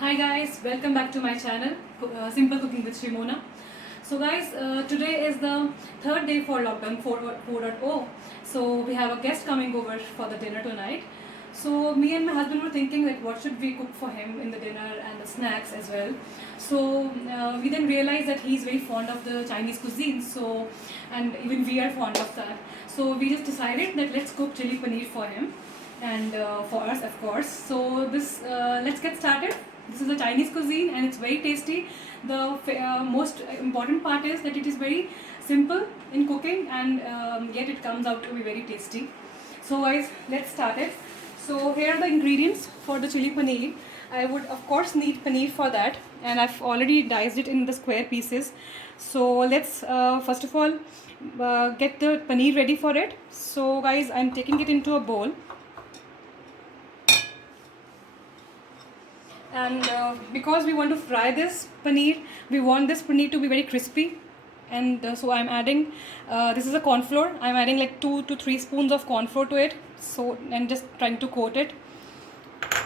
Hi guys, welcome back to my channel, Simple Cooking with Shrimona. So guys, today is the third day for lockdown 4.0. So we have a guest coming over for the dinner tonight. So me and my husband were thinking like what should we cook for him in the dinner and the snacks as well. So we then realized that he's very fond of the Chinese cuisine. So and even we are fond of that. So we just decided that let's cook chili paneer for him and for us of course. So this let's get started. This is a Chinese cuisine and it's very tasty. The most important part is that it is very simple in cooking and yet it comes out to be very tasty. So guys, let's start it. So here are the ingredients for the chili paneer. I would of course need paneer for that, and I've already diced it in the square pieces. So let's first of all get the paneer ready for it. So guys, I'm taking it into a bowl. And because we want to fry this paneer, we want this paneer to be very crispy, and so I'm adding this is a corn flour. I'm adding like 2 to 3 spoons of corn flour to it, so and just trying to coat it,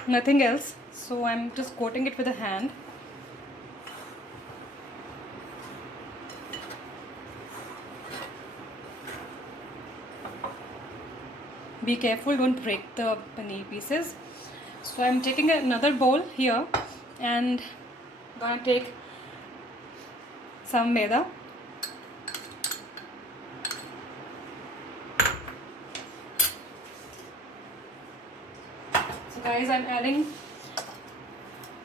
nothing else. So I'm just coating it with a hand. Be careful, don't break the paneer pieces. So I'm taking another bowl here and gonna take some maida. So guys, I'm adding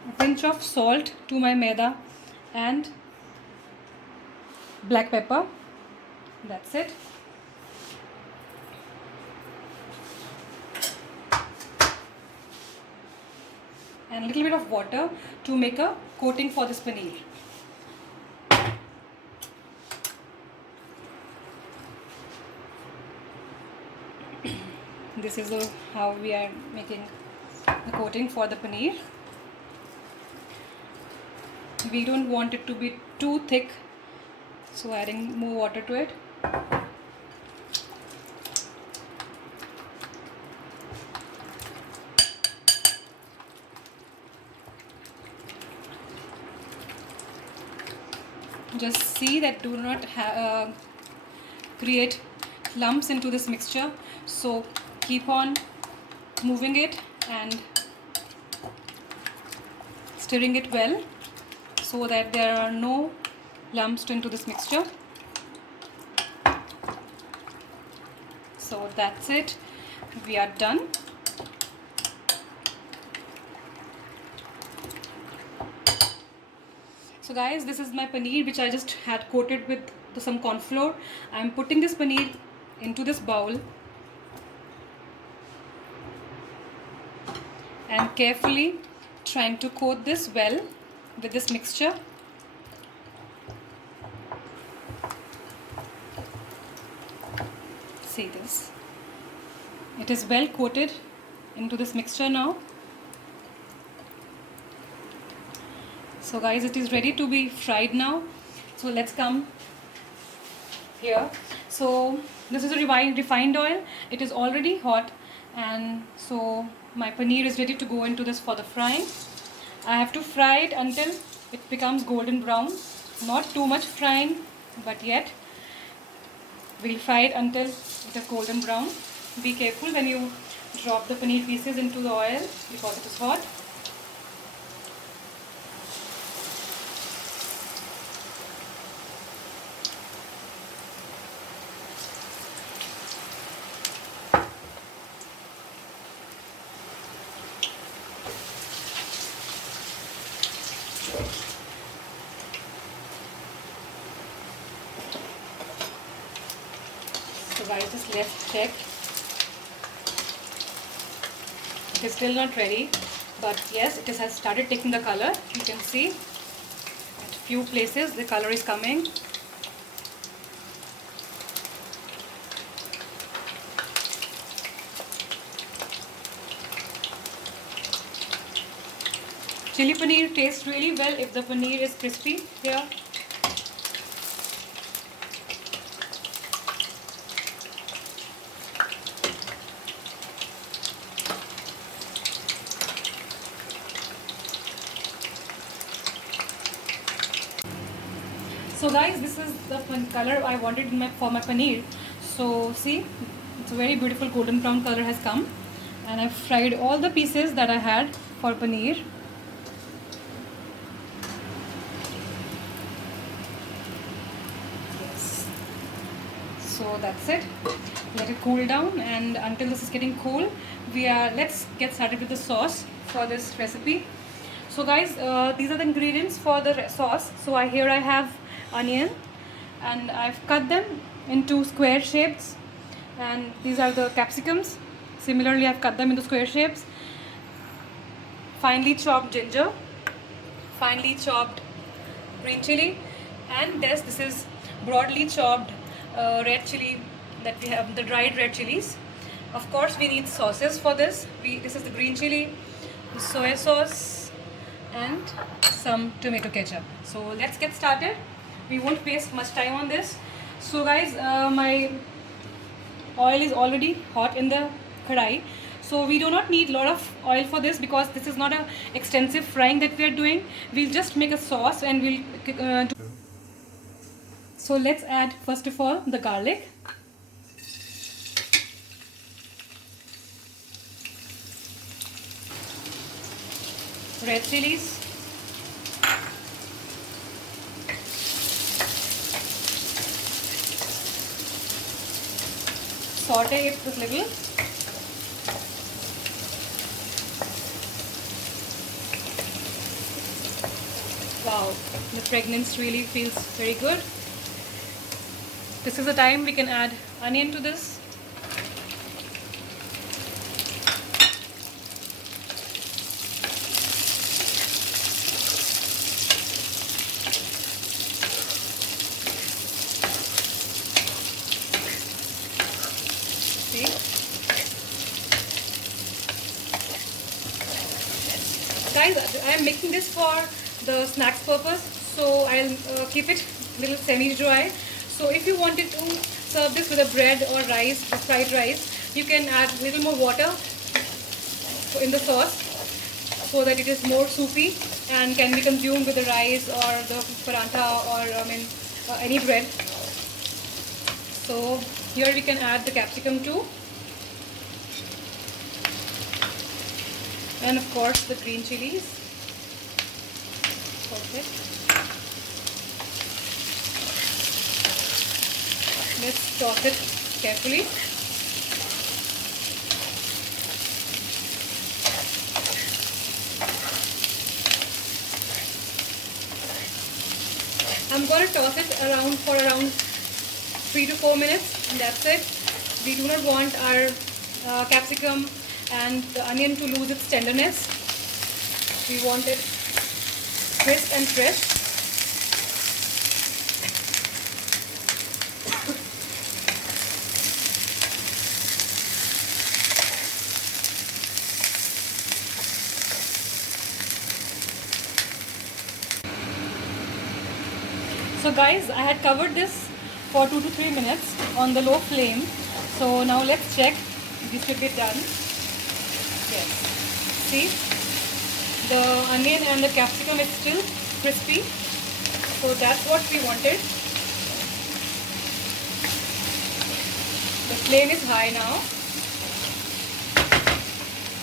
a pinch of salt to my maida and black pepper. That's it. And a little bit of water to make a coating for this paneer. This is how we are making the coating for the paneer. We don't want it to be too thick, so adding more water to it. Just see that do not create lumps into this mixture, so keep on moving it and stirring it well so that there are no lumps into this mixture. So that's it, we are done. So guys, this is my paneer which I just had coated with some corn flour. I'm putting this paneer into this bowl and carefully trying to coat this well with this mixture. See this, it is well coated into this mixture now. So guys, it is ready to be fried now. So let's come here. So this is a refined oil. It is already hot, and so my paneer is ready to go into this for the frying. I have to fry it until it becomes golden brown. Not too much frying, but yet we'll fry it until it is golden brown. Be careful when you drop the paneer pieces into the oil because it is hot. So guys, just let's check. It is still not ready, but yes, it has started taking the color. You can see at few places the color is coming. Chili paneer tastes really well if the paneer is crispy here. So guys, this is the color I wanted for my paneer. So see, it's a very beautiful golden brown color has come, and I've fried all the pieces that I had for paneer. Yes. So that's it. Let it cool down, and until this is getting cool, let's get started with the sauce for this recipe. So guys, these are the ingredients for the sauce. So here I have onion, and I've cut them into square shapes, and these are the capsicums. Similarly, I've cut them into square shapes. Finely chopped ginger, finely chopped green chili, and this is broadly chopped red chili that we have, the dried red chilies. Of course, we need sauces for this. This is the green chili, the soy sauce, and some tomato ketchup. So let's get started. We won't waste much time on this. So guys, my oil is already hot in the kadai. So we do not need a lot of oil for this, because this is not an extensive frying that we are doing. We'll just make a sauce, and we'll so let's add first of all the garlic. Red chilies. Saute it a little. Wow, the fragrance really feels very good. This is the time we can add onion to this. See? Guys, I am making this for the snacks purpose, so I'll keep it a little semi-dry. So if you wanted to serve this with a bread or rice, or fried rice, you can add a little more water in the sauce so that it is more soupy and can be consumed with the rice or the parantha, or any bread. So here we can add the capsicum too, and of course the green chilies. Perfect. Let's toss it carefully. I'm going to toss it for around 3 to 4 minutes, and that's it. We do not want our capsicum and the onion to lose its tenderness. We want it crisp and fresh. So guys, I had covered this for 2 to 3 minutes on the low flame. So now let's check. This should be done. Yes. See? The onion and the capsicum is still crispy. So that's what we wanted. The flame is high now.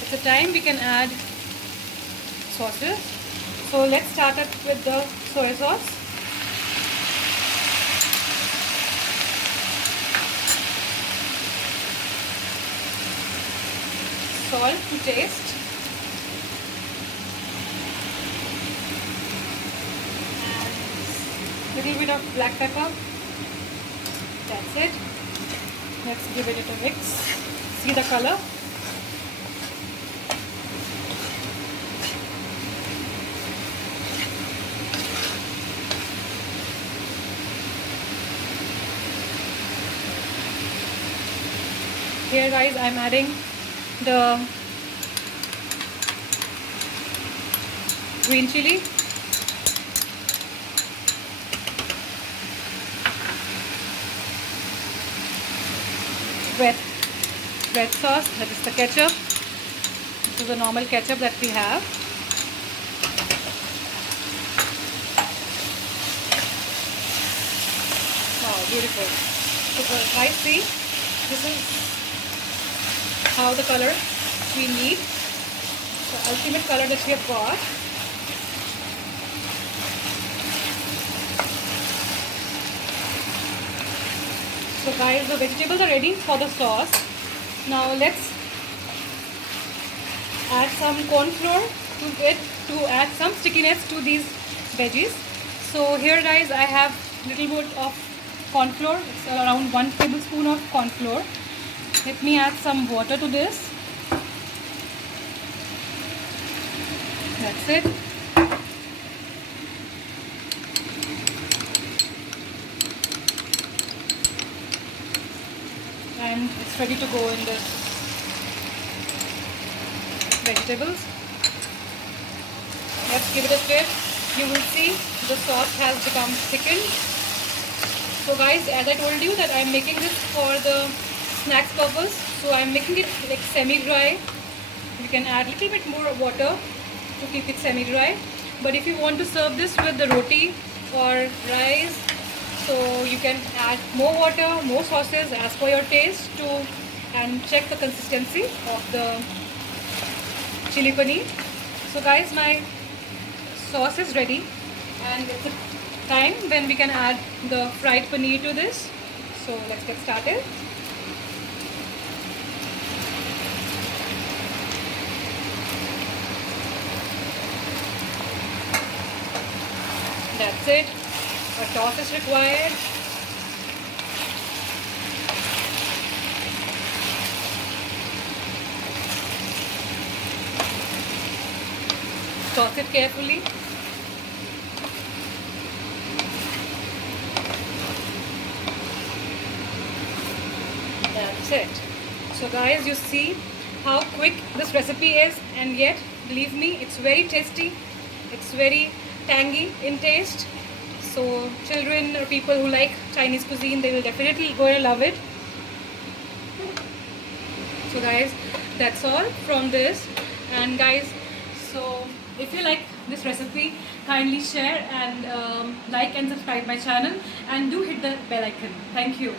At the time we can add sauces. So let's start up with the soy sauce. Salt to taste, and little bit of black pepper. That's it. Let's give it a mix. See the color? Here guys, I'm adding the green chili, red sauce, that is the ketchup. This is the normal ketchup that we have. beautiful. So I see this is how the color we need, the ultimate color that we have got. So guys, the vegetables are ready for the sauce. Now let's add some corn flour to it to add some stickiness to these veggies. So here guys, I have little bit of corn flour. It's around 1 tablespoon of corn flour. Let me add some water to this. That's it. And it's ready to go in this vegetables. Let's give it a stir. You will see the sauce has become thickened. So guys, as I told you that I'm making this for the snacks purpose, so I'm making it like semi-dry. You can add a little bit more water to keep it semi-dry. But if you want to serve this with the roti or rice, so you can add more water, more sauces as per your taste and check the consistency of the chili paneer. So guys, my sauce is ready and it's a time when we can add the fried paneer to this. So let's get started. That's it. A toss is required. Toss it carefully. That's it. So guys, you see how quick this recipe is, and yet believe me, it's very tasty. It's very tangy in taste. So children or people who like Chinese cuisine, they will definitely going to love it. So guys, that's all from this. And guys, so if you like this recipe, kindly share and like and subscribe my channel, and do hit the bell icon. Thank you.